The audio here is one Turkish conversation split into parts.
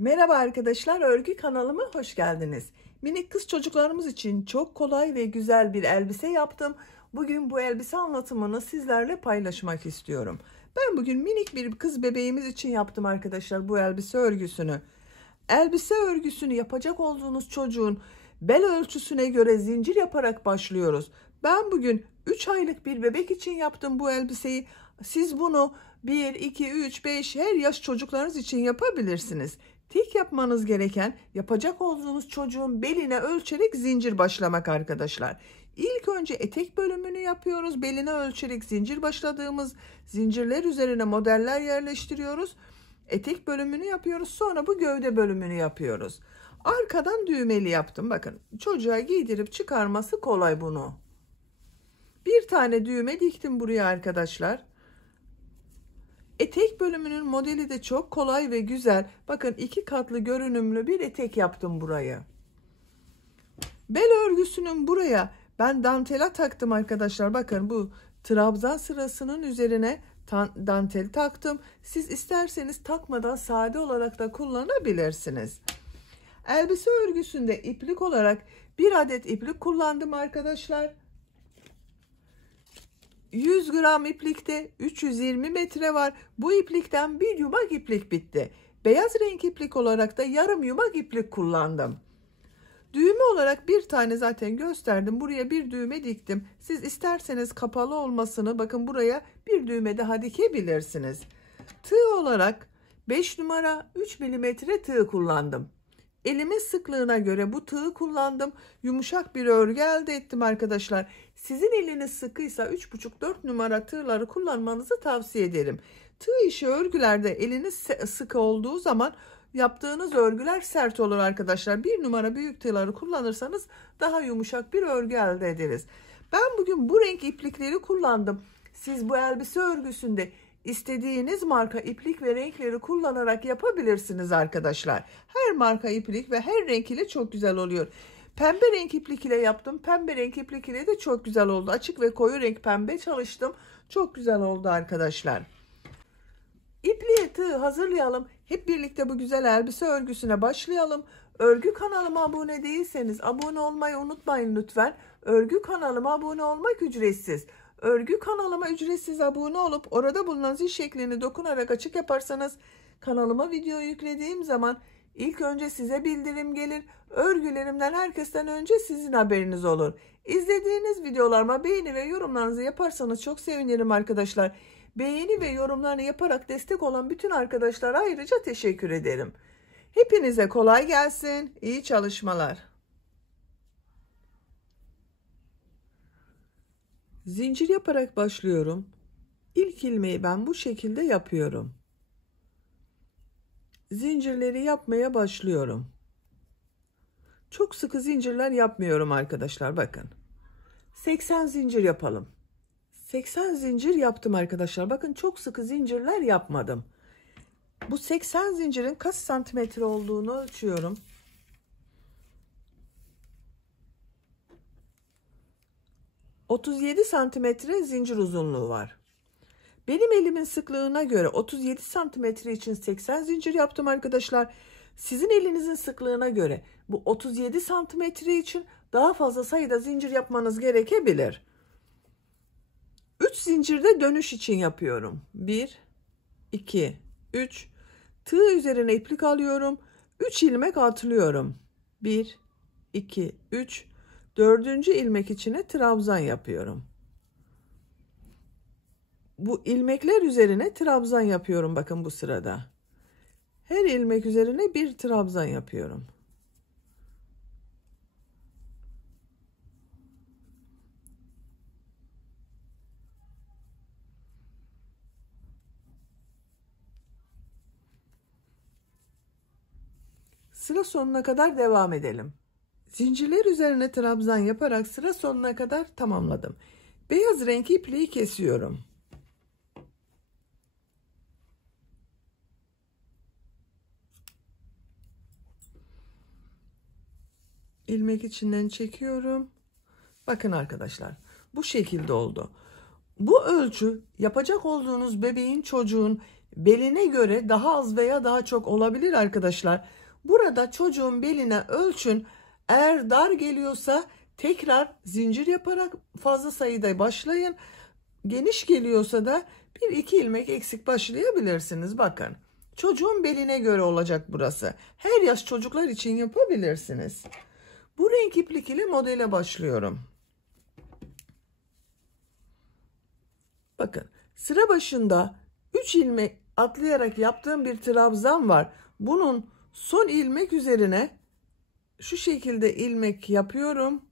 Merhaba arkadaşlar, örgü kanalıma hoş geldiniz. Minik kız çocuklarımız için çok kolay ve güzel bir elbise yaptım. Bugün bu elbise anlatımını sizlerle paylaşmak istiyorum. Ben bugün minik bir kız bebeğimiz için yaptım arkadaşlar bu elbise örgüsünü. Elbise örgüsünü yapacak olduğunuz çocuğun bel ölçüsüne göre zincir yaparak başlıyoruz. Ben bugün 3 aylık bir bebek için yaptım bu elbiseyi. Siz bunu 1, 2, 3, 5 her yaş çocuklarınız için yapabilirsiniz. Tek yapmanız gereken yapacak olduğunuz çocuğun beline ölçerek zincir başlamak arkadaşlar. İlk önce etek bölümünü yapıyoruz. Beline ölçerek zincir başladığımız zincirler üzerine modeller yerleştiriyoruz. Etek bölümünü yapıyoruz. Sonra bu gövde bölümünü yapıyoruz. Arkadan düğmeli yaptım. Bakın çocuğa giydirip çıkarması kolay bunu. Bir tane düğme diktim buraya arkadaşlar. Etek bölümünün modeli de çok kolay ve güzel. Bakın 2 katlı görünümlü bir etek yaptım buraya. Bel örgüsünün buraya ben dantela taktım arkadaşlar. Bakın bu trabzan sırasının üzerine dantel taktım. Siz isterseniz takmadan sade olarak da kullanabilirsiniz. Elbise örgüsünde iplik olarak bir adet iplik kullandım arkadaşlar. 100 gram iplikte 320 metre var. Bu iplikten bir yumak iplik bitti. Beyaz renk iplik olarak da yarım yumak iplik kullandım. Düğme olarak bir tane zaten gösterdim. Buraya bir düğme diktim. Siz isterseniz kapalı olmasını bakın buraya bir düğme daha dikebilirsiniz. Tığ olarak 5 numara 3 milimetre tığ kullandım. Elimin sıklığına göre bu tığı kullandım. Yumuşak bir örgü elde ettim arkadaşlar. Sizin eliniz sıkıysa 3,5-4 numara tığları kullanmanızı tavsiye ederim. Tığ işi örgülerde eliniz sıkı olduğu zaman yaptığınız örgüler sert olur arkadaşlar. 1 numara büyük tığları kullanırsanız daha yumuşak bir örgü elde ederiz. Ben bugün bu renk iplikleri kullandım. Siz bu elbise örgüsünde İstediğiniz marka iplik ve renkleri kullanarak yapabilirsiniz arkadaşlar. Her marka iplik ve her renk ile çok güzel oluyor. Pembe renk iplik ile yaptım. Pembe renk iplik ile de çok güzel oldu. Açık ve koyu renk pembe çalıştım. Çok güzel oldu arkadaşlar. İpliğe tığ hazırlayalım. Hep birlikte bu güzel elbise örgüsüne başlayalım. Örgü kanalıma abone değilseniz abone olmayı unutmayın lütfen. Örgü kanalıma abone olmak ücretsiz. Örgü kanalıma ücretsiz abone olup orada bulunan zil şeklini dokunarak açık yaparsanız kanalıma video yüklediğim zaman ilk önce size bildirim gelir. Örgülerimden herkesten önce sizin haberiniz olur. İzlediğiniz videolarıma beğeni ve yorumlarınızı yaparsanız çok sevinirim arkadaşlar. Beğeni ve yorumlarını yaparak destek olan bütün arkadaşlara ayrıca teşekkür ederim. Hepinize kolay gelsin. İyi çalışmalar. Zincir yaparak başlıyorum. İlk ilmeği ben bu şekilde yapıyorum. Zincirleri yapmaya başlıyorum. Çok sıkı zincirler yapmıyorum arkadaşlar. Bakın. 80 zincir yapalım. 80 zincir yaptım arkadaşlar. Bakın çok sıkı zincirler yapmadım. Bu 80 zincirin kaç santimetre olduğunu ölçüyorum. 37 santimetre zincir uzunluğu var. Benim elimin sıklığına göre 37 santimetre için 80 zincir yaptım arkadaşlar. Sizin elinizin sıklığına göre bu 37 santimetre için daha fazla sayıda zincir yapmanız gerekebilir. 3 zincirde dönüş için yapıyorum. 1, 2, 3. Tığ üzerine iplik alıyorum. 3 ilmek atlıyorum. 1, 2, 3. 4. ilmek içine trabzan yapıyorum. Bu ilmekler üzerine trabzan yapıyorum bakın bu sırada. Her ilmek üzerine bir trabzan yapıyorum. Sıra sonuna kadar devam edelim. Zincirler üzerine trabzan yaparak sıra sonuna kadar tamamladım. Beyaz renk ipliği kesiyorum. İlmek içinden çekiyorum. Bakın arkadaşlar bu şekilde oldu. Bu ölçü yapacak olduğunuz bebeğin çocuğun beline göre daha az veya daha çok olabilir arkadaşlar. Burada çocuğun beline ölçün. Eğer dar geliyorsa tekrar zincir yaparak fazla sayıda başlayın. Geniş geliyorsa da 1-2 ilmek eksik başlayabilirsiniz. Bakın. Çocuğun beline göre olacak burası. Her yaş çocuklar için yapabilirsiniz. Bu renk iplik ile modele başlıyorum. Bakın sıra başında 3 ilmek atlayarak yaptığım bir trabzan var. Bunun son ilmek üzerine şu şekilde ilmek yapıyorum.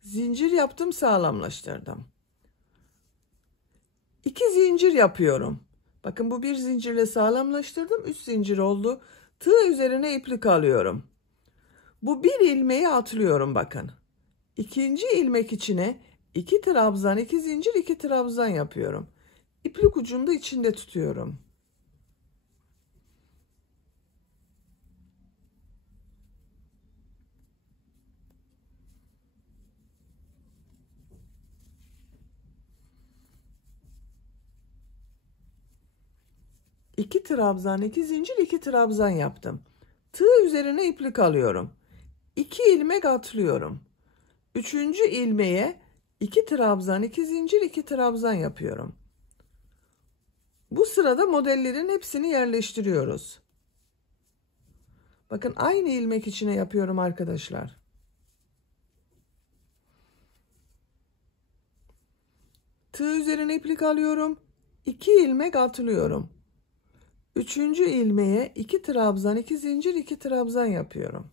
Zincir yaptım, sağlamlaştırdım. 2 zincir yapıyorum. Bakın bu bir zincirle sağlamlaştırdım. 3 zincir oldu. Tığ üzerine iplik alıyorum. Bu bir ilmeği atlıyorum bakın. İkinci ilmek içine 2 trabzan, 2 zincir, 2 trabzan yapıyorum. İplik ucunu da içinde tutuyorum. İki trabzan, 2 zincir, 2 trabzan yaptım. Tığ üzerine iplik alıyorum. 2 ilmek atlıyorum. Üçüncü ilmeğe 2 trabzan, 2 zincir, 2 trabzan yapıyorum. Bu sırada modellerin hepsini yerleştiriyoruz. Bakın aynı ilmek içine yapıyorum arkadaşlar. Tığ üzerine iplik alıyorum. 2 ilmek atlıyorum. Üçüncü ilmeğe 2 trabzan, 2 zincir, 2 trabzan yapıyorum.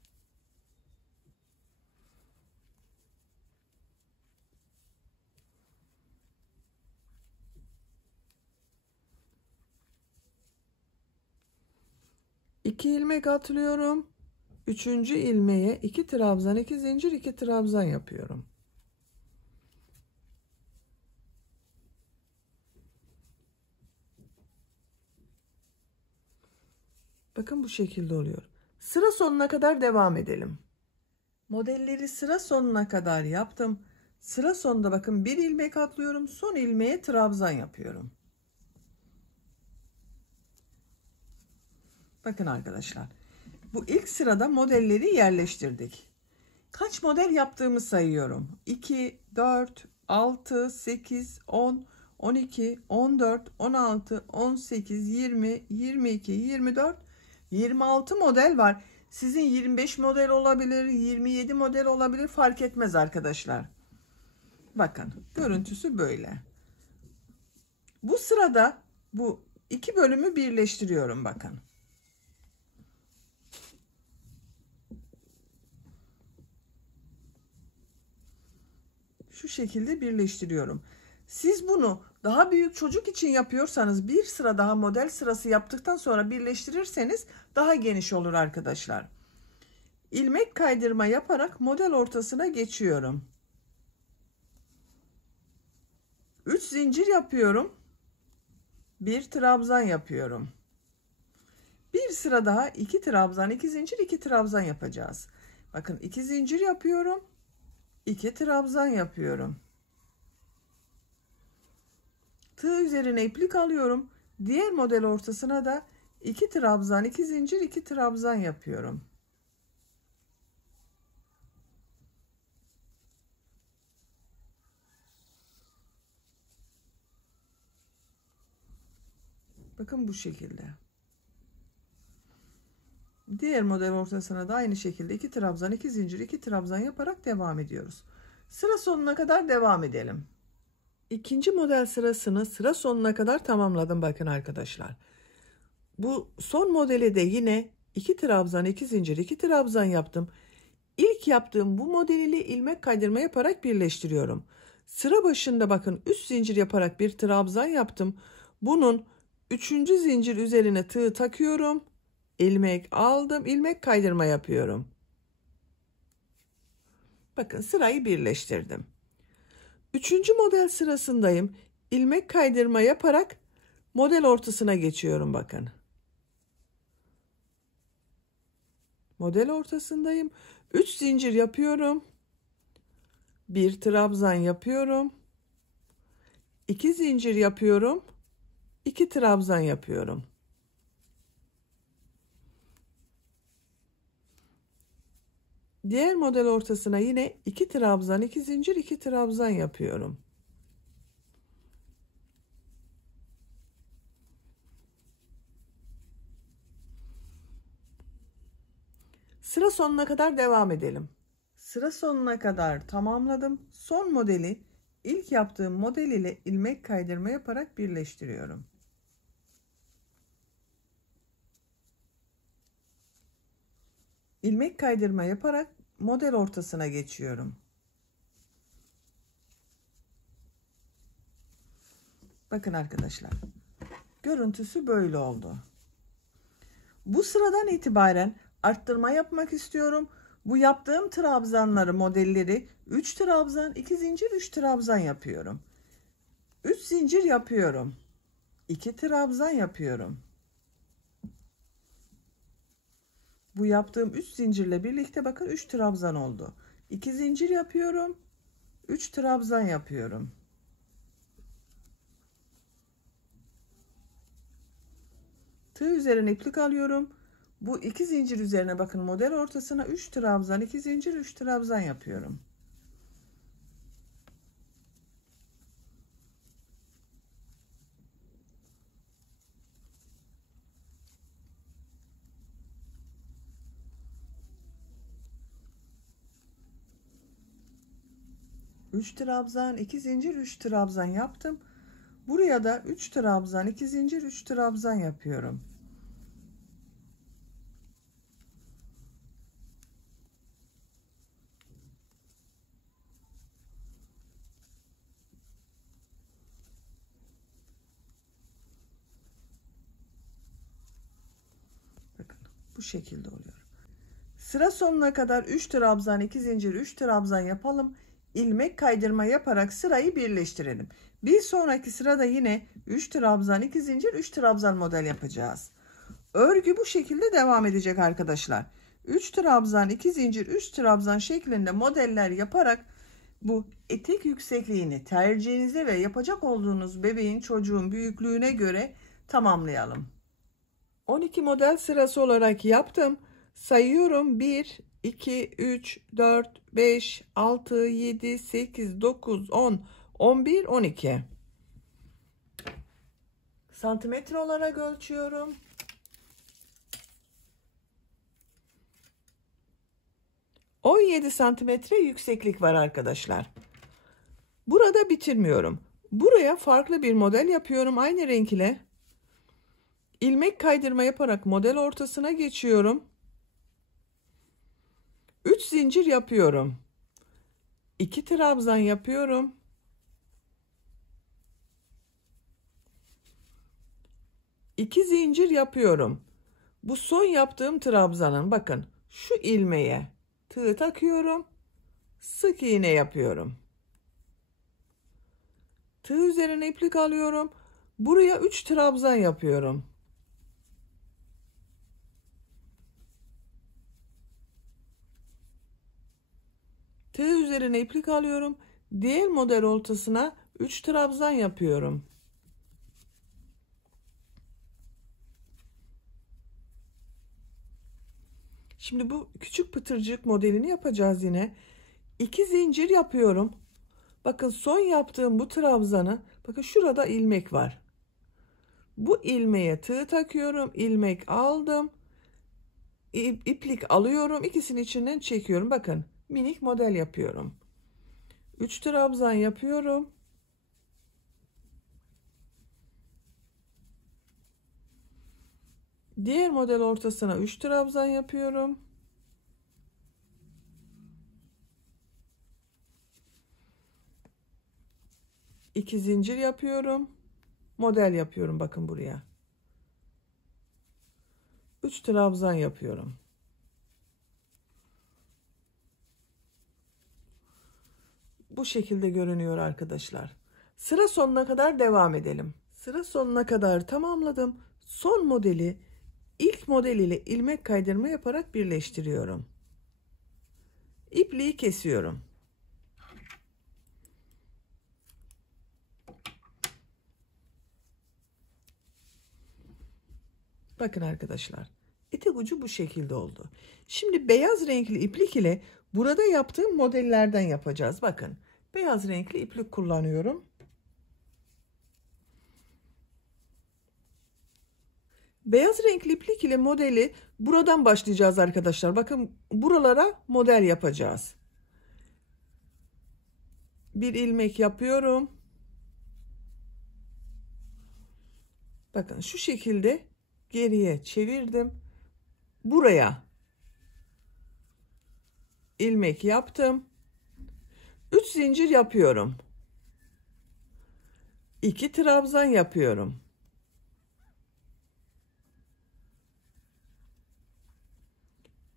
İki ilmek atlıyorum. Üçüncü ilmeğe 2 trabzan, 2 zincir, 2 trabzan yapıyorum. Bakın bu şekilde oluyor. Sıra sonuna kadar devam edelim. Modelleri sıra sonuna kadar yaptım. Sıra sonunda bakın bir ilmek atlıyorum. Son ilmeğe trabzan yapıyorum. Bakın arkadaşlar. Bu ilk sırada modelleri yerleştirdik. Kaç model yaptığımı sayıyorum. 2, 4, 6, 8, 10, 12, 14, 16, 18, 20, 22, 24, 26 model var. Sizin 25 model olabilir, 27 model olabilir, fark etmez arkadaşlar. Bakın görüntüsü böyle. Bu sırada bu iki bölümü birleştiriyorum bakın. Şu şekilde birleştiriyorum. Siz bunu daha büyük çocuk için yapıyorsanız bir sıra daha model sırası yaptıktan sonra birleştirirseniz daha geniş olur arkadaşlar. İlmek kaydırma yaparak model ortasına geçiyorum. 3 zincir yapıyorum. Bir trabzan yapıyorum. Bir sıra daha 2 trabzan, 2 zincir, 2 trabzan yapacağız. Bakın 2 zincir yapıyorum. 2 trabzan yapıyorum. Tığ üzerine iplik alıyorum. Diğer model ortasına da 2 trabzan, 2 zincir, 2 trabzan yapıyorum. Bakın bu şekilde. Diğer model ortasına da aynı şekilde 2 trabzan, 2 zincir, 2 trabzan yaparak devam ediyoruz. Sıra sonuna kadar devam edelim. İkinci model sırasını sıra sonuna kadar tamamladım bakın arkadaşlar. Bu son modeli de yine 2 trabzan, 2 zincir, 2 trabzan yaptım. İlk yaptığım bu modeli ilmek kaydırma yaparak birleştiriyorum. Sıra başında bakın 3 zincir yaparak bir trabzan yaptım. Bunun 3. zincir üzerine tığ takıyorum. İlmek aldım, ilmek kaydırma yapıyorum. Bakın sırayı birleştirdim. 3. model sırasındayım. İlmek kaydırma yaparak model ortasına geçiyorum bakın. Model ortasındayım. 3 zincir yapıyorum. Bir trabzan yapıyorum. 2 zincir yapıyorum. 2 trabzan yapıyorum. Diğer model ortasına yine 2 trabzan, 2 zincir, 2 trabzan yapıyorum. Sıra sonuna kadar devam edelim. Sıra sonuna kadar tamamladım. Son modeli ilk yaptığım model ile ilmek kaydırma yaparak birleştiriyorum. İlmek kaydırma yaparak model ortasına geçiyorum. Bakın arkadaşlar, görüntüsü böyle oldu. Bu sıradan itibaren arttırma yapmak istiyorum. Bu yaptığım trabzanları, modelleri 3 trabzan, 2 zincir, 3 trabzan yapıyorum. 3 zincir yapıyorum. 2 trabzan yapıyorum. Bu yaptığım 3 zincirle birlikte bakın 3 trabzan oldu. 2 zincir yapıyorum. 3 trabzan yapıyorum. Tığ üzerine iplik alıyorum. Bu 2 zincir üzerine bakın model ortasına 3 trabzan, 2 zincir, 3 trabzan yapıyorum. Üç trabzan, 2 zincir, 3 trabzan yaptım. Buraya da 3 trabzan, 2 zincir, 3 trabzan yapıyorum. Bakın bu şekilde oluyor. Sıra sonuna kadar 3 trabzan, 2 zincir, 3 trabzan yapalım. İlmek kaydırma yaparak sırayı birleştirelim. Bir sonraki sırada yine 3 trabzan, 2 zincir, 3 trabzan model yapacağız. Örgü bu şekilde devam edecek arkadaşlar. 3 trabzan, 2 zincir, 3 trabzan şeklinde modeller yaparak bu etek yüksekliğini tercihinize ve yapacak olduğunuz bebeğin, çocuğun büyüklüğüne göre tamamlayalım. 12 model sırası olarak yaptım. Sayıyorum: 1, 2, 3, 4, 5, 6, 7, 8, 9, 10, 11, 12. Santimetre olarak ölçüyorum. 17 santimetre yükseklik var arkadaşlar. Burada bitirmiyorum. Buraya farklı bir model yapıyorum aynı renk ile. İlmek kaydırma yaparak model ortasına geçiyorum. 3 zincir yapıyorum. 2 trabzan yapıyorum. 2 zincir yapıyorum. Bu son yaptığım trabzanın bakın şu ilmeğe tığ takıyorum. Sık iğne yapıyorum. Tığ üzerine iplik alıyorum. Buraya 3 trabzan yapıyorum. Tığ üzerine iplik alıyorum. Diğer model ortasına 3 trabzan yapıyorum. Şimdi bu küçük pıtırcık modelini yapacağız yine. 2 zincir yapıyorum. Bakın son yaptığım bu trabzanı, bakın şurada ilmek var. Bu ilmeğe tığ takıyorum. İlmek aldım. İplik alıyorum. İkisini içinden çekiyorum. Bakın minik model yapıyorum. 3 trabzan yapıyorum. Diğer model ortasına 3 trabzan yapıyorum. İki zincir yapıyorum. Model yapıyorum bakın buraya. 3 trabzan yapıyorum. Bu şekilde görünüyor arkadaşlar. Sıra sonuna kadar devam edelim. Sıra sonuna kadar tamamladım. Son modeli ilk model ile ilmek kaydırma yaparak birleştiriyorum. İpliği kesiyorum. Bakın arkadaşlar, etek ucu bu şekilde oldu. Şimdi beyaz renkli iplik ile burada yaptığım modellerden yapacağız. Bakın, beyaz renkli iplik kullanıyorum. Beyaz renkli iplik ile modeli buradan başlayacağız arkadaşlar. Bakın, buralara model yapacağız. Bir ilmek yapıyorum. Bakın şu şekilde geriye çevirdim. Buraya ilmek yaptım. 3 zincir yapıyorum. 2 trabzan yapıyorum.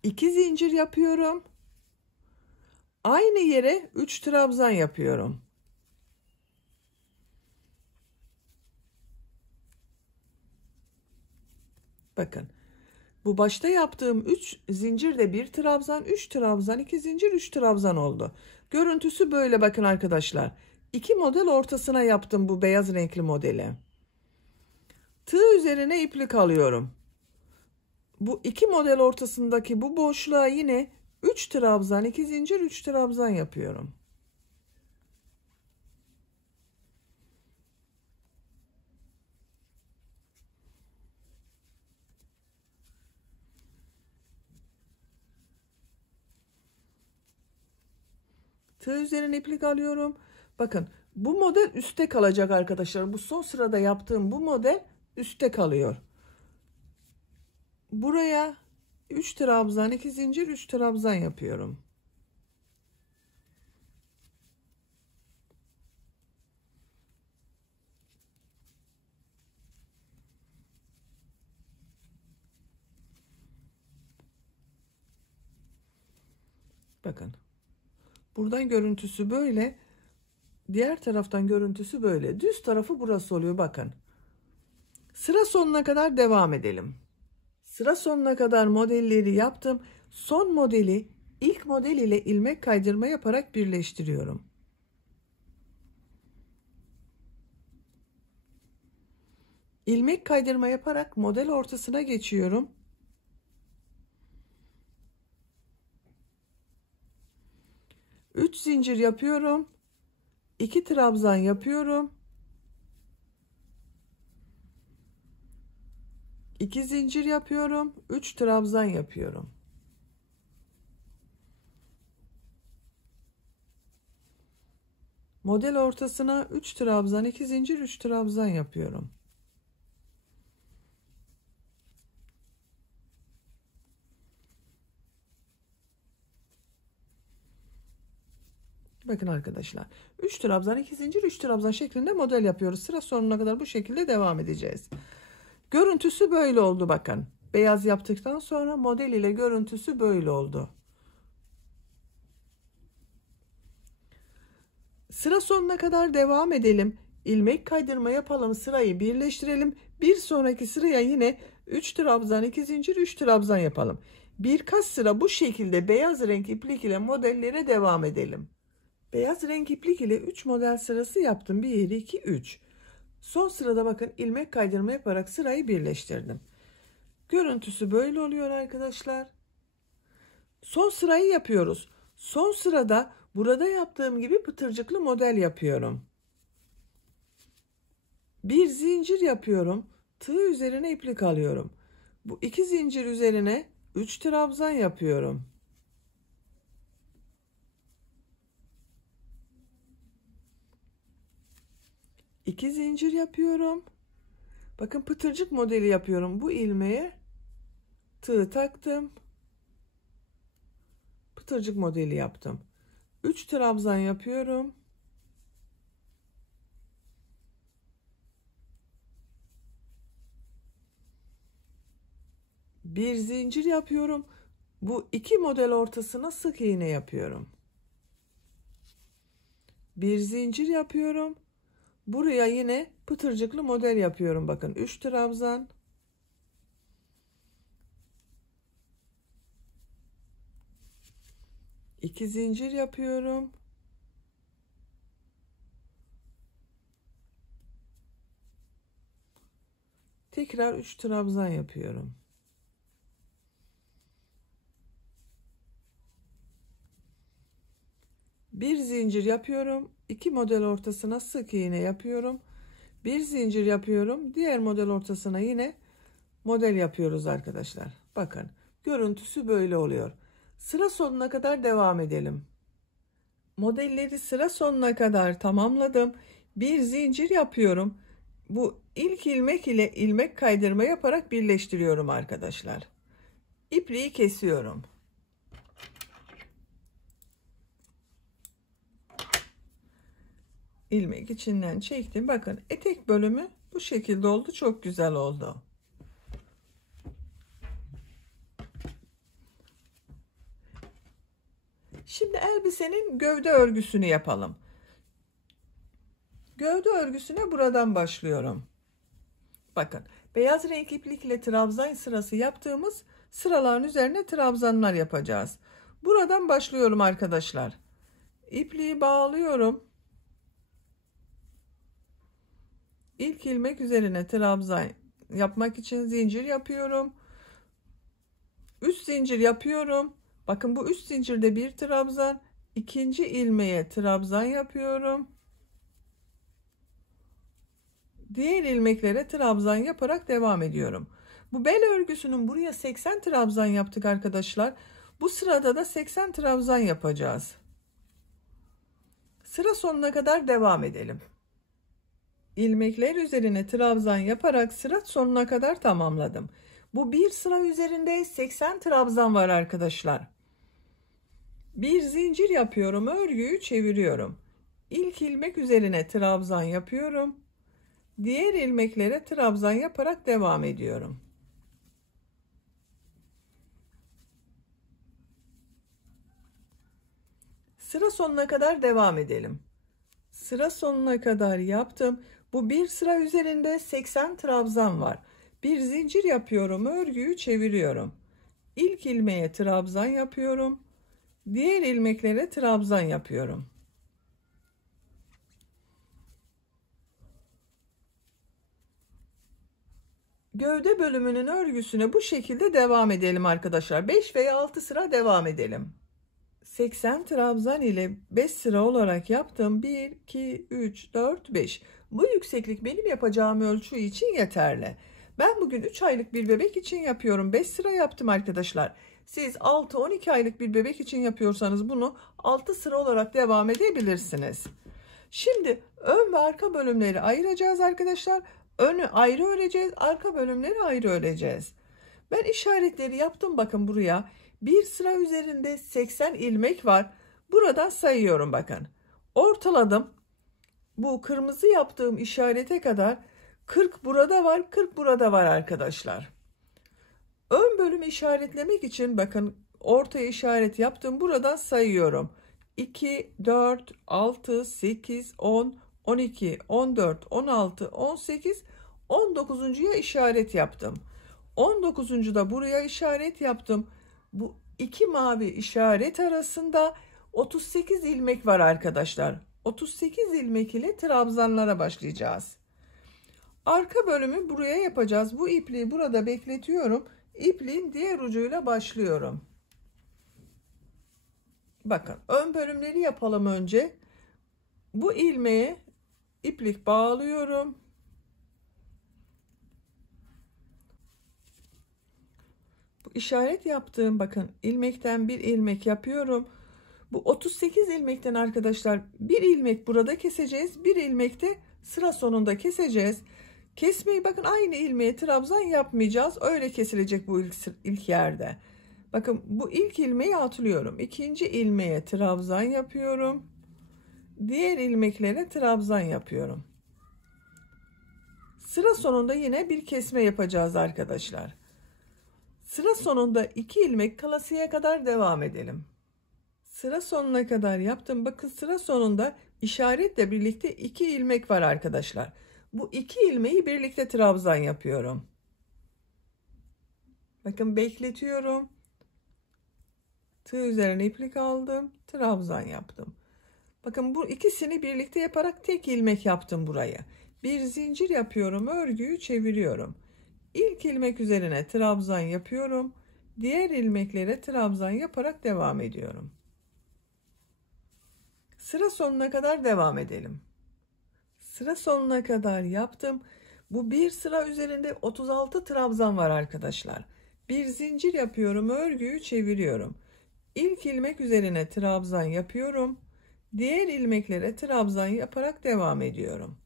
2 zincir yapıyorum. Aynı yere 3 trabzan yapıyorum. Bakın, bu başta yaptığım 3 zincir de 1 trabzan, 3 trabzan, 2 zincir, 3 trabzan oldu. Görüntüsü böyle bakın arkadaşlar. 2 model ortasına yaptım bu beyaz renkli modeli. Tığ üzerine iplik alıyorum. Bu 2 model ortasındaki bu boşluğa yine 3 trabzan, 2 zincir, 3 trabzan yapıyorum. Tığ üzerine iplik alıyorum. Bakın, bu model üstte kalacak arkadaşlar. Bu son sırada yaptığım bu model üstte kalıyor. Buraya 3 trabzan, 2 zincir, 3 trabzan yapıyorum. Bakın, buradan görüntüsü böyle, diğer taraftan görüntüsü böyle. Düz tarafı burası oluyor. Bakın, sıra sonuna kadar devam edelim. Sıra sonuna kadar modelleri yaptım. Son modeli ilk model ile ilmek kaydırma yaparak birleştiriyorum. İlmek kaydırma yaparak model ortasına geçiyorum. Üç zincir yapıyorum. 2 trabzan yapıyorum. 2 zincir yapıyorum. 3 trabzan yapıyorum. Model ortasına 3 trabzan, 2 zincir, 3 trabzan yapıyorum. Bakın arkadaşlar, 3 trabzan, 2 zincir, 3 trabzan şeklinde model yapıyoruz. Sıra sonuna kadar bu şekilde devam edeceğiz. Görüntüsü böyle oldu bakın. Beyaz yaptıktan sonra model ile görüntüsü böyle oldu. Sıra sonuna kadar devam edelim. İlmek kaydırma yapalım, sırayı birleştirelim. Bir sonraki sıraya yine 3 trabzan, 2 zincir, 3 trabzan yapalım. Birkaç sıra bu şekilde beyaz renk iplik ile modellere devam edelim. Beyaz renk iplik ile 3 model sırası yaptım. 1, 2, 3. Son sırada bakın, ilmek kaydırma yaparak sırayı birleştirdim. Görüntüsü böyle oluyor arkadaşlar. Son sırayı yapıyoruz. Son sırada burada yaptığım gibi pıtırcıklı model yapıyorum. Bir zincir yapıyorum. Tığ üzerine iplik alıyorum. Bu 2 zincir üzerine 3 trabzan yapıyorum. İki zincir yapıyorum. Bakın, pıtırcık modeli yapıyorum. Bu ilmeğe tığ taktım. Pıtırcık modeli yaptım. 3 trabzan yapıyorum. Bir zincir yapıyorum. Bu 2 model ortasına sık iğne yapıyorum. Bir zincir yapıyorum. Buraya yine pıtırcıklı model yapıyorum. Bakın, 3 trabzan. İki zincir yapıyorum. Tekrar tekrar 3 trabzan yapıyorum. Bir zincir yapıyorum. 2 model ortasına sık iğne yapıyorum. Bir zincir yapıyorum. Diğer model ortasına yine model yapıyoruz arkadaşlar. Bakın görüntüsü böyle oluyor. Sıra sonuna kadar devam edelim. Modelleri sıra sonuna kadar tamamladım. Bir zincir yapıyorum. Bu ilk ilmek ile ilmek kaydırma yaparak birleştiriyorum arkadaşlar. İpliği kesiyorum. İlmek içinden çektim. Bakın etek bölümü bu şekilde oldu. Çok güzel oldu. Şimdi elbisenin gövde örgüsünü yapalım. Gövde örgüsüne buradan başlıyorum. Bakın beyaz renk iplik ile trabzan sırası yaptığımız sıraların üzerine trabzanlar yapacağız. Buradan başlıyorum arkadaşlar. İpliği bağlıyorum. İlk ilmek üzerine trabzan yapmak için zincir yapıyorum. Üst zincir yapıyorum. Bakın bu üst zincirde bir trabzan, ikinci ilmeğe trabzan yapıyorum. Diğer ilmeklere trabzan yaparak devam ediyorum. Bu bel örgüsünün buraya 80 trabzan yaptık arkadaşlar. Bu sırada da 80 trabzan yapacağız. Sıra sonuna kadar devam edelim. İlmekler üzerine trabzan yaparak sıra sonuna kadar tamamladım. Bu bir sıra üzerinde 80 trabzan var arkadaşlar. Bir zincir yapıyorum, örgüyü çeviriyorum. İlk ilmek üzerine trabzan yapıyorum. Diğer ilmeklere trabzan yaparak devam ediyorum. Sıra sonuna kadar devam edelim. Sıra sonuna kadar yaptım. Bu bir sıra üzerinde 80 trabzan var. Bir zincir yapıyorum, örgüyü çeviriyorum. İlk ilmeğe trabzan yapıyorum. Diğer ilmeklere trabzan yapıyorum. Gövde bölümünün örgüsüne bu şekilde devam edelim arkadaşlar. 5 veya 6 sıra devam edelim. 80 trabzan ile 5 sıra olarak yaptım. 1, 2, 3, 4, 5. Bu yükseklik benim yapacağım ölçü için yeterli. Ben bugün 3 aylık bir bebek için yapıyorum. 5 sıra yaptım arkadaşlar. Siz 6-12 aylık bir bebek için yapıyorsanız bunu 6 sıra olarak devam edebilirsiniz. Şimdi ön ve arka bölümleri ayıracağız arkadaşlar. Önü ayrı öreceğiz, arka bölümleri ayrı öreceğiz. Ben işaretleri yaptım bakın buraya. Bir sıra üzerinde 80 ilmek var. Buradan sayıyorum bakın. Ortaladım. Bu kırmızı yaptığım işarete kadar 40 burada var, 40 burada var arkadaşlar. Ön bölümü işaretlemek için bakın ortaya işaret yaptım. Buradan sayıyorum. 2, 4, 6, 8, 10, 12, 14, 16, 18, 19'uncuya işaret yaptım. 19'uncu da buraya işaret yaptım. Bu iki mavi işaret arasında 38 ilmek var arkadaşlar. 38 ilmek ile trabzanlara başlayacağız. Arka bölümü buraya yapacağız. Bu ipliği burada bekletiyorum. İpliğin diğer ucuyla başlıyorum. Bakın ön bölümleri yapalım önce. Bu ilmeğe iplik bağlıyorum. Bu işaret yaptığım bakın ilmekten bir ilmek yapıyorum. Bu 38 ilmekten arkadaşlar bir ilmek burada keseceğiz. Bir ilmekte sıra sonunda keseceğiz. Kesmeyi bakın aynı ilmeğe trabzan yapmayacağız. Öyle kesilecek bu ilk yerde. Bakın bu ilk ilmeği atlıyorum. İkinci ilmeğe trabzan yapıyorum. Diğer ilmeklere trabzan yapıyorum. Sıra sonunda yine bir kesme yapacağız arkadaşlar. Sıra sonunda 2 ilmek kalasıya kadar devam edelim. Sıra sonuna kadar yaptım. Bakın sıra sonunda işaretle birlikte 2 ilmek var arkadaşlar. Bu 2 ilmeği birlikte trabzan yapıyorum. Bakın bekletiyorum. Tığ üzerine iplik aldım. Trabzan yaptım. Bakın bu ikisini birlikte yaparak tek ilmek yaptım buraya. Bir zincir yapıyorum. Örgüyü çeviriyorum. İlk ilmek üzerine trabzan yapıyorum. Diğer ilmeklere trabzan yaparak devam ediyorum. Sıra sonuna kadar devam edelim. Sıra sonuna kadar yaptım. Bu bir sıra üzerinde 36 trabzan var arkadaşlar. Bir zincir yapıyorum, örgüyü çeviriyorum. İlk ilmek üzerine trabzan yapıyorum. Diğer ilmeklere trabzan yaparak devam ediyorum.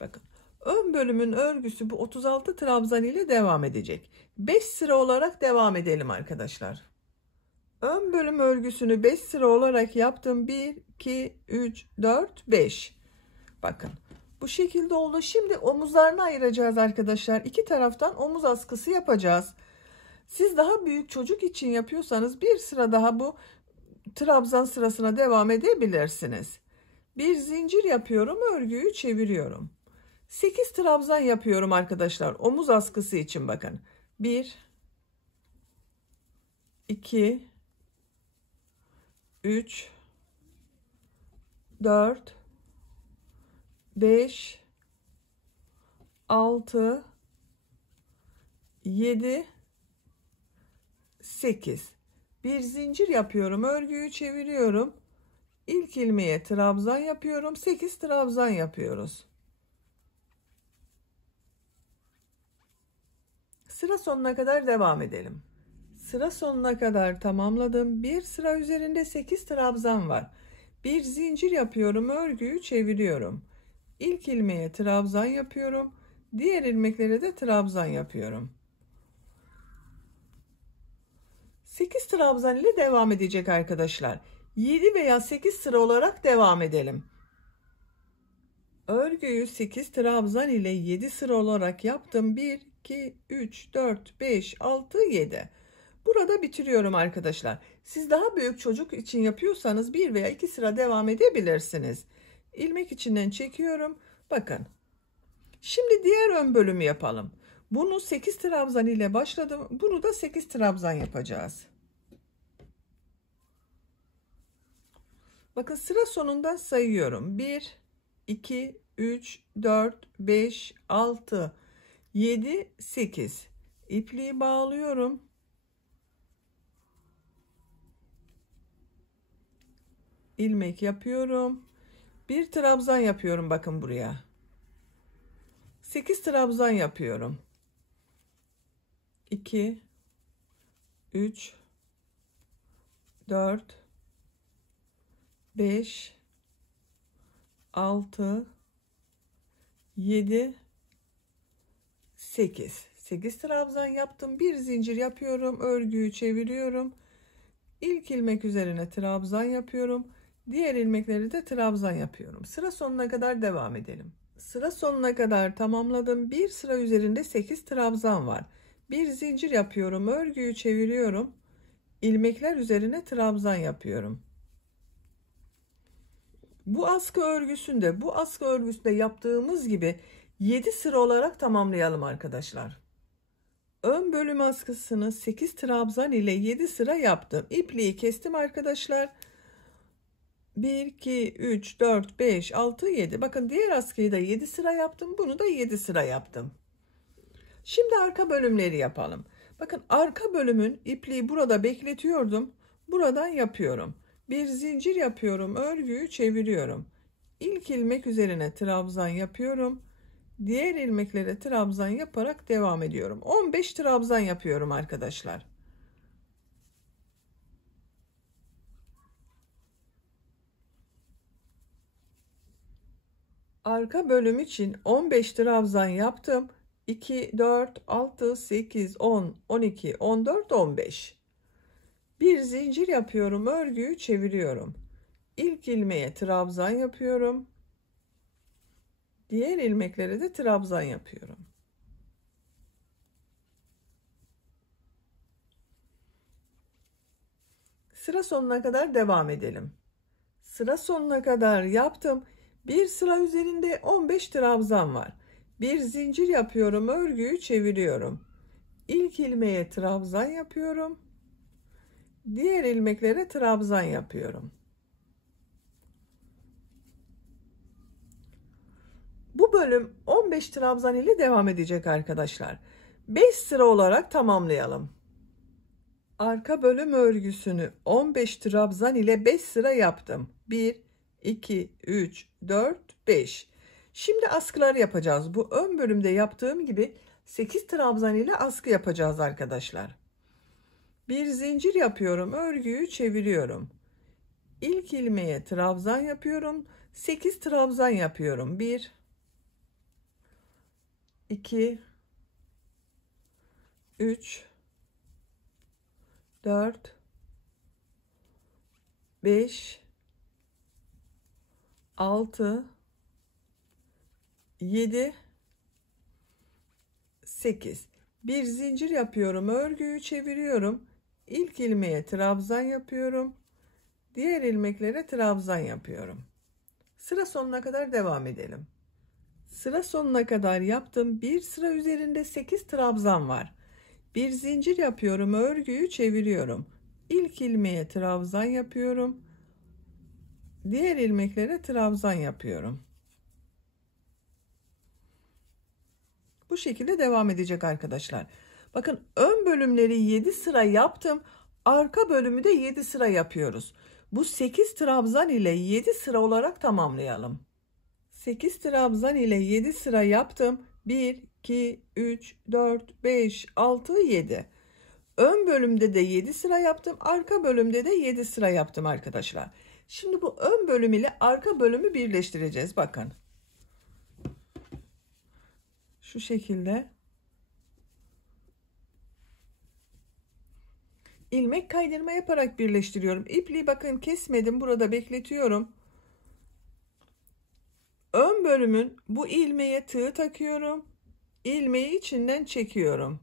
Bakın, ön bölümün örgüsü bu 36 trabzan ile devam edecek. 5 sıra olarak devam edelim arkadaşlar. Ön bölüm örgüsünü 5 sıra olarak yaptım. 1, 2, 3, 4, 5. Bakın bu şekilde oldu. Şimdi omuzlarını ayıracağız arkadaşlar. İki taraftan omuz askısı yapacağız. Siz daha büyük çocuk için yapıyorsanız bir sıra daha bu trabzan sırasına devam edebilirsiniz. Bir zincir yapıyorum, örgüyü çeviriyorum. 8 trabzan yapıyorum arkadaşlar. Omuz askısı için bakın. 1, 2, 3, 4, 5, 6, 7, 8. Bir zincir yapıyorum, örgüyü çeviriyorum. İlk ilmeğe trabzan yapıyorum. 8 trabzan yapıyoruz. Sıra sonuna kadar devam edelim. Sıra sonuna kadar tamamladım. Bir sıra üzerinde 8 trabzan var. Bir zincir yapıyorum, örgüyü çeviriyorum. İlk ilmeğe trabzan yapıyorum. Diğer ilmeklere de trabzan yapıyorum. 8 trabzan ile devam edecek arkadaşlar. 7 veya 8 sıra olarak devam edelim. Örgüyü 8 trabzan ile 7 sıra olarak yaptım. 1, 2, 3, 4, 5, 6, 7. Burada bitiriyorum arkadaşlar. Siz daha büyük çocuk için yapıyorsanız 1 veya 2 sıra devam edebilirsiniz. İlmek içinden çekiyorum. Bakın. Şimdi diğer ön bölümü yapalım. Bunu 8 trabzan ile başladım. Bunu da 8 trabzan yapacağız. Bakın sıra sonundan sayıyorum. 1, 2, 3, 4, 5, 6, 7, 8. İpliği bağlıyorum. İlmek yapıyorum. Bir trabzan yapıyorum bakın buraya. 8 trabzan yapıyorum. 2, 3, 4, 5, 6, 7, 8. 8 trabzan yaptım. Bir zincir yapıyorum. Örgüyü çeviriyorum. İlk ilmek üzerine trabzan yapıyorum. Diğer ilmekleri de trabzan yapıyorum. Sıra sonuna kadar devam edelim. Sıra sonuna kadar tamamladım. Bir sıra üzerinde 8 trabzan var. Bir zincir yapıyorum. Örgüyü çeviriyorum. İlmekler üzerine trabzan yapıyorum. Bu askı örgüsünde yaptığımız gibi 7 sıra olarak tamamlayalım arkadaşlar. Ön bölüm askısını 8 trabzan ile 7 sıra yaptım. İpliği kestim arkadaşlar. 1, 2, 3, 4, 5, 6, 7. Bakın diğer askıyı da 7 sıra yaptım. Bunu da 7 sıra yaptım. Şimdi arka bölümleri yapalım. Bakın arka bölümün ipliği burada bekletiyordum. Buradan yapıyorum. Bir zincir yapıyorum. Örgüyü çeviriyorum. İlk ilmek üzerine trabzan yapıyorum. Diğer ilmeklere trabzan yaparak devam ediyorum. 15 trabzan yapıyorum arkadaşlar. Arka bölüm için 15 trabzan yaptım. 2, 4, 6, 8, 10, 12, 14, 15. Bir zincir yapıyorum. Örgüyü çeviriyorum. İlk ilmeğe trabzan yapıyorum. Diğer ilmeklere de trabzan yapıyorum. Sıra sonuna kadar devam edelim. Sıra sonuna kadar yaptım. Bir sıra üzerinde 15 trabzan var. Bir zincir yapıyorum, örgüyü çeviriyorum. İlk ilmeğe trabzan yapıyorum. Diğer ilmeklere trabzan yapıyorum. Bu bölüm 15 trabzan ile devam edecek arkadaşlar. 5 sıra olarak tamamlayalım. Arka bölüm örgüsünü 15 trabzan ile 5 sıra yaptım. 1, 2, 3, 4, 5. Şimdi askıları yapacağız. Bu ön bölümde yaptığım gibi 8 trabzan ile askı yapacağız arkadaşlar. Bir zincir yapıyorum. Örgüyü çeviriyorum. İlk ilmeğe trabzan yapıyorum. 8 trabzan yapıyorum. 1, 2, 3, 4, 5, 6, 7, 8. Bir zincir yapıyorum. Örgüyü çeviriyorum. İlk ilmeğe trabzan yapıyorum. Diğer ilmeklere trabzan yapıyorum. Sıra sonuna kadar devam edelim. Sıra sonuna kadar yaptım. Bir sıra üzerinde 8 trabzan var. Bir zincir yapıyorum. Örgüyü çeviriyorum. İlk ilmeğe trabzan yapıyorum. Diğer ilmeklere trabzan yapıyorum. Bu şekilde devam edecek arkadaşlar. Bakın ön bölümleri 7 sıra yaptım. Arka bölümü de 7 sıra yapıyoruz. Bu 8 trabzan ile 7 sıra olarak tamamlayalım. 8 trabzan ile 7 sıra yaptım. 1, 2, 3, 4, 5, 6, 7. Ön bölümde de 7 sıra yaptım. Arka bölümde de 7 sıra yaptım arkadaşlar. Şimdi bu ön bölüm ile arka bölümü birleştireceğiz. Bakın. Şu şekilde. İlmek kaydırma yaparak birleştiriyorum. İpliği bakın kesmedim. Burada bekletiyorum. Ön bölümün bu ilmeğe tığ takıyorum. İlmeği içinden çekiyorum.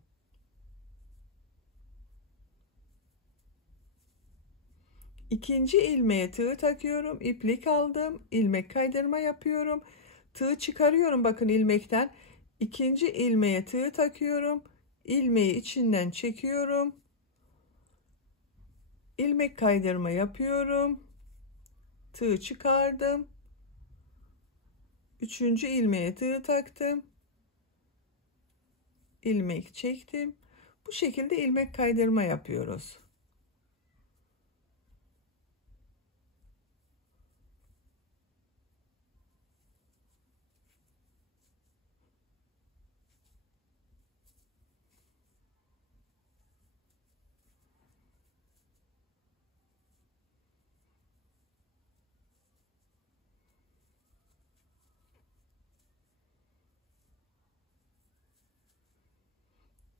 İkinci ilmeğe tığ takıyorum. İplik aldım. İlmek kaydırma yapıyorum. Tığ çıkarıyorum bakın ilmekten. İkinci ilmeğe tığ takıyorum. İlmeği içinden çekiyorum. İlmek kaydırma yapıyorum. Tığ çıkardım. Üçüncü ilmeğe tığ taktım. İlmek çektim. Bu şekilde ilmek kaydırma yapıyoruz.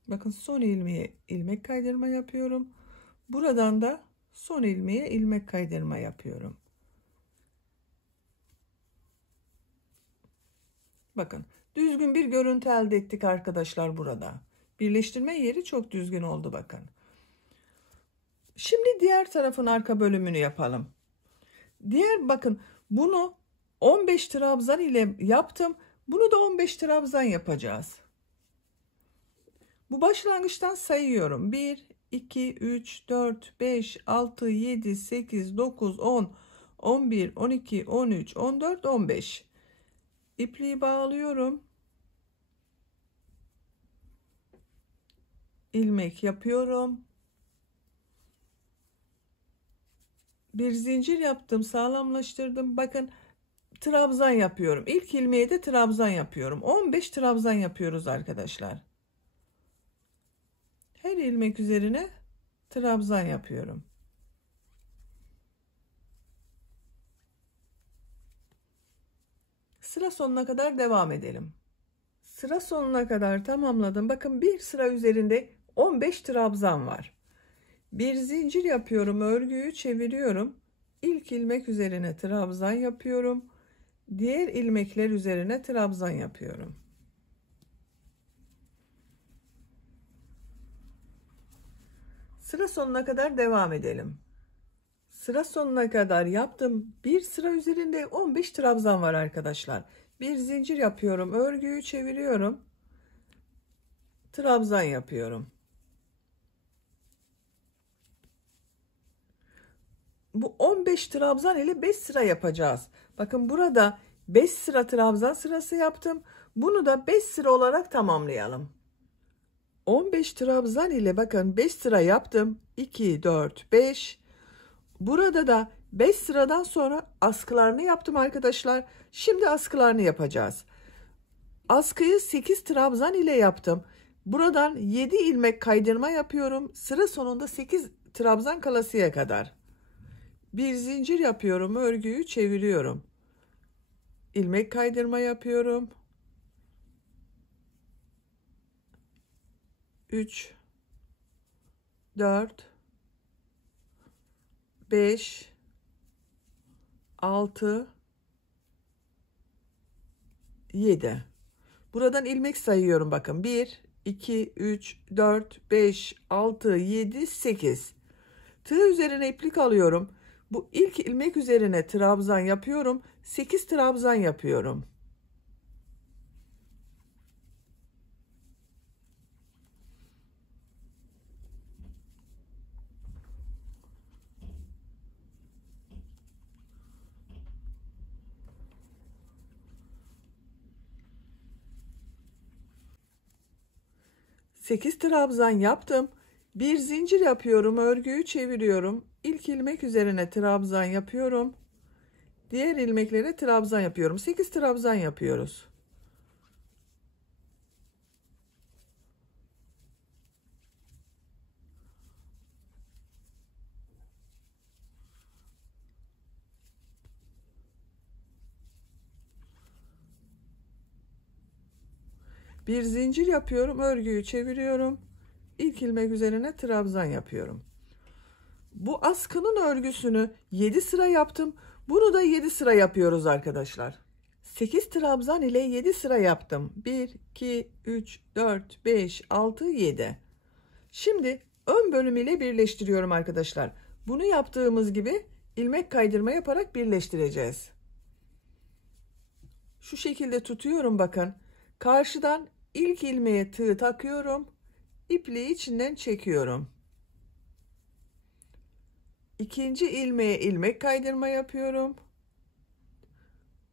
Bakın son ilmeğe ilmek kaydırma yapıyorum. Buradan da son ilmeğe ilmek kaydırma yapıyorum. Bakın düzgün bir görüntü elde ettik arkadaşlar burada. Birleştirme yeri çok düzgün oldu bakın. Şimdi diğer tarafın arka bölümünü yapalım. Bakın bunu 15 trabzan ile yaptım. Bunu da 15 trabzan yapacağız. Bu başlangıçtan sayıyorum. 1, 2, 3, 4, 5, 6, 7, 8, 9, 10, 11, 12, 13, 14, 15. İpliği bağlıyorum. İlmek yapıyorum. Bir zincir yaptım, sağlamlaştırdım. Bakın trabzan yapıyorum. İlk ilmeğe de trabzan yapıyorum. 15 trabzan yapıyoruz arkadaşlar. Her ilmek üzerine trabzan yapıyorum. Sıra sonuna kadar devam edelim. Sıra sonuna kadar tamamladım. Bakın bir sıra üzerinde 15 trabzan var. Bir zincir yapıyorum. Örgüyü çeviriyorum. İlk ilmek üzerine trabzan yapıyorum. Diğer ilmekler üzerine trabzan yapıyorum. Sıra sonuna kadar devam edelim. Sıra sonuna kadar yaptım. Bir sıra üzerinde 15 trabzan var arkadaşlar. Bir zincir yapıyorum. Örgüyü çeviriyorum. Trabzan yapıyorum. Bu 15 trabzan ile 5 sıra yapacağız. Bakın burada 5 sıra trabzan sırası yaptım. Bunu da 5 sıra olarak tamamlayalım. 15 trabzan ile bakın 5 sıra yaptım. 2, 4, 5. Burada da 5 sıradan sonra askılarını yaptım arkadaşlar. Şimdi askılarını yapacağız. Askıyı 8 trabzan ile yaptım. Buradan 7 ilmek kaydırma yapıyorum. Sıra sonunda 8 trabzan kalasıya kadar. Bir zincir yapıyorum. Örgüyü çeviriyorum. İlmek kaydırma yapıyorum. 3 4 5 6 7. Buradan ilmek sayıyorum bakın. 1 2 3 4 5 6 7 8. Tığ üzerine iplik alıyorum. Bu ilk ilmek üzerine trabzan yapıyorum. 8 trabzan yapıyorum. Sekiz trabzan yaptım. Bir zincir yapıyorum. Örgüyü çeviriyorum. İlk ilmek üzerine trabzan yapıyorum. Diğer ilmeklere trabzan yapıyorum. 8 trabzan yapıyoruz. Bir zincir yapıyorum. Örgüyü çeviriyorum. İlk ilmek üzerine trabzan yapıyorum. Bu askının örgüsünü 7 sıra yaptım. Bunu da 7 sıra yapıyoruz arkadaşlar. 8 trabzan ile 7 sıra yaptım. 1, 2, 3, 4, 5, 6, 7. Şimdi ön bölüm ile birleştiriyorum arkadaşlar. Bunu yaptığımız gibi ilmek kaydırma yaparak birleştireceğiz. Şu şekilde tutuyorum bakın. Karşıdan ilk ilmeğe tığ takıyorum. İpliği içinden çekiyorum. İkinci ilmeğe ilmek kaydırma yapıyorum.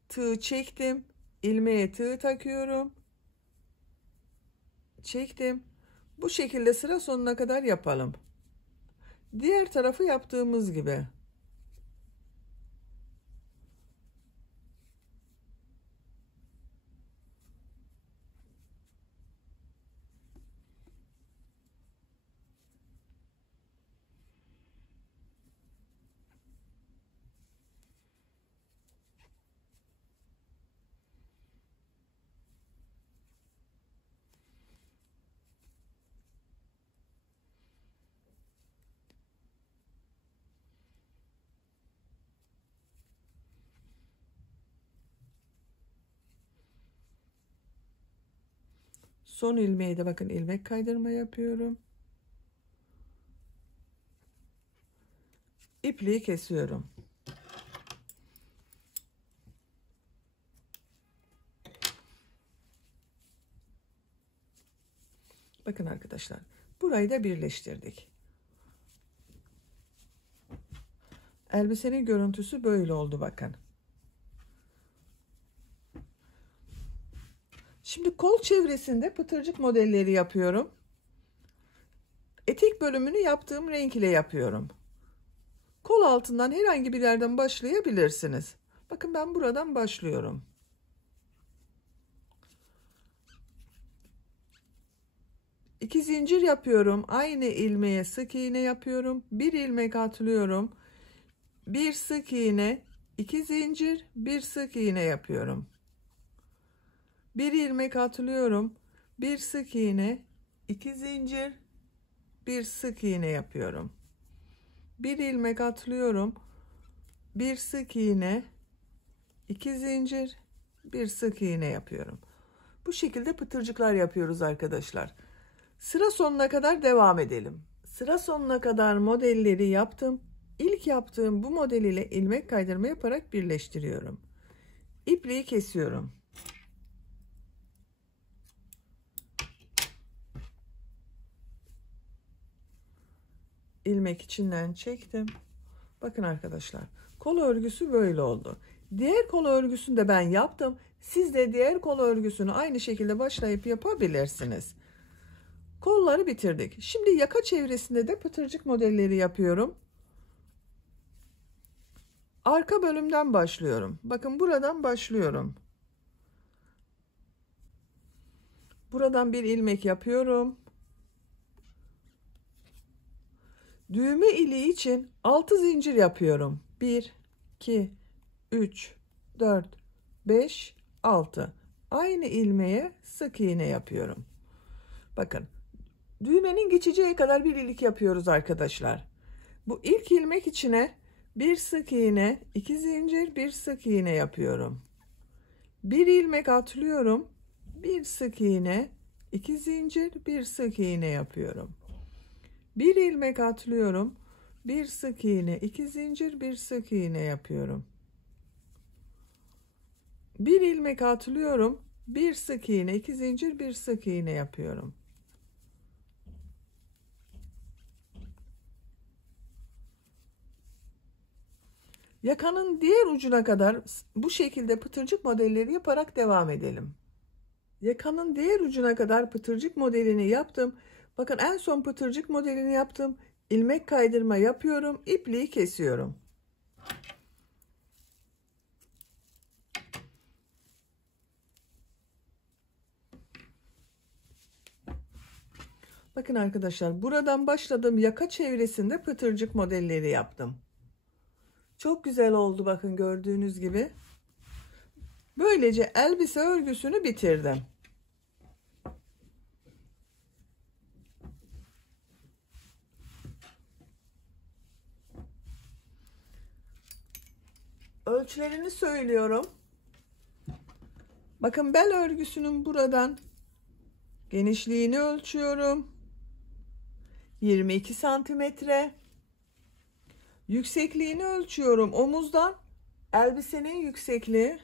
Tığ çektim. İlmeğe tığ takıyorum. Çektim. Bu şekilde sıra sonuna kadar yapalım. Diğer tarafı yaptığımız gibi. Son ilmeği de bakın ilmek kaydırma yapıyorum. İpliği kesiyorum. Bakın arkadaşlar, burayı da birleştirdik. Elbisenin görüntüsü böyle oldu bakın. Şimdi kol çevresinde pıtırcık modelleri yapıyorum. Etek bölümünü yaptığım renk ile yapıyorum. Kol altından herhangi bir yerden başlayabilirsiniz. Bakın ben buradan başlıyorum. İki zincir yapıyorum. Aynı ilmeğe sık iğne yapıyorum. Bir ilmek atlıyorum. Bir sık iğne, iki zincir, bir sık iğne yapıyorum. Bir ilmek atlıyorum. Bir sık iğne, iki zincir, bir sık iğne yapıyorum. Bir ilmek atlıyorum. Bir sık iğne, iki zincir, bir sık iğne yapıyorum. Bu şekilde pıtırcıklar yapıyoruz arkadaşlar. Sıra sonuna kadar devam edelim. Sıra sonuna kadar modelleri yaptım. İlk yaptığım bu model ile ilmek kaydırma yaparak birleştiriyorum. İpliği kesiyorum. İlmek içinden çektim. Bakın arkadaşlar, kol örgüsü böyle oldu. Diğer kol örgüsünü de ben yaptım. Siz de diğer kol örgüsünü aynı şekilde başlayıp yapabilirsiniz. Kolları bitirdik. Şimdi yaka çevresinde de pıtırcık modelleri yapıyorum. Arka bölümden başlıyorum. Bakın buradan başlıyorum. Buradan bir ilmek yapıyorum. Düğme iliği için 6 zincir yapıyorum. 1, 2, 3, 4, 5, 6. Aynı ilmeğe sık iğne yapıyorum. Bakın düğmenin geçeceği kadar bir ilik yapıyoruz arkadaşlar. Bu ilk ilmek içine bir sık iğne, 2 zincir, bir sık iğne yapıyorum. Bir ilmek atlıyorum. Bir sık iğne, 2 zincir, bir sık iğne yapıyorum. Bir ilmek atlıyorum. Bir sık iğne, 2 zincir, bir sık iğne yapıyorum. Bir ilmek atlıyorum. Bir sık iğne, 2 zincir, bir sık iğne yapıyorum. Yakanın diğer ucuna kadar bu şekilde pıtırcık modelleri yaparak devam edelim. Yakanın diğer ucuna kadar pıtırcık modelini yaptım. Bakın en son pıtırcık modelini yaptım. İlmek kaydırma yapıyorum. İpliği kesiyorum. Bakın arkadaşlar buradan başladım. Yaka çevresinde pıtırcık modelleri yaptım. Çok güzel oldu bakın gördüğünüz gibi. Böylece elbise örgüsünü bitirdim. Ölçülerini söylüyorum. Bakın bel örgüsünün buradan genişliğini ölçüyorum. 22 santimetre. Yüksekliğini ölçüyorum. Omuzdan elbisenin yüksekliği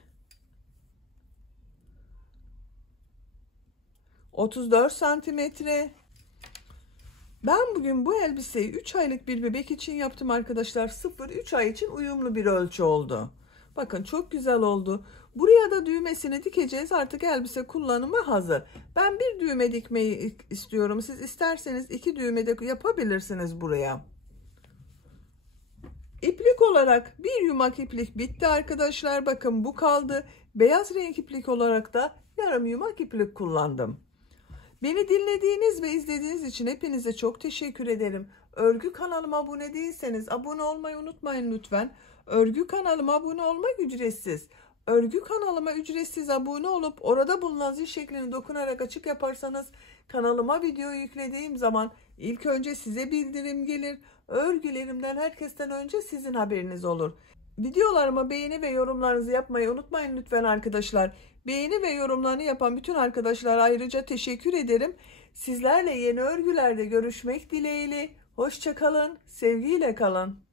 34 santimetre. Ben bugün bu elbiseyi 3 aylık bir bebek için yaptım arkadaşlar. 0-3 ay için uyumlu bir ölçü oldu. Bakın çok güzel oldu. Buraya da düğmesini dikeceğiz. Artık elbise kullanıma hazır. Ben bir düğme dikmeyi istiyorum. Siz isterseniz 2 düğme de yapabilirsiniz buraya. İplik olarak bir yumak iplik bitti arkadaşlar. Bakın bu kaldı. Beyaz renk iplik olarak da yarım yumak iplik kullandım. Beni dinlediğiniz ve izlediğiniz için hepinize çok teşekkür ederim. Örgü kanalıma abone değilseniz abone olmayı unutmayın lütfen. Örgü kanalıma abone olmak ücretsiz. Örgü kanalıma ücretsiz abone olup orada bulunan zil şeklini dokunarak açık yaparsanız kanalıma video yüklediğim zaman ilk önce size bildirim gelir. Örgülerimden herkesten önce sizin haberiniz olur. Videolarıma beğeni ve yorumlarınızı yapmayı unutmayın lütfen arkadaşlar. Beğeni ve yorumlarını yapan bütün arkadaşlara ayrıca teşekkür ederim. Sizlerle yeni örgülerde görüşmek dileğiyle. Hoşça kalın, sevgiyle kalın.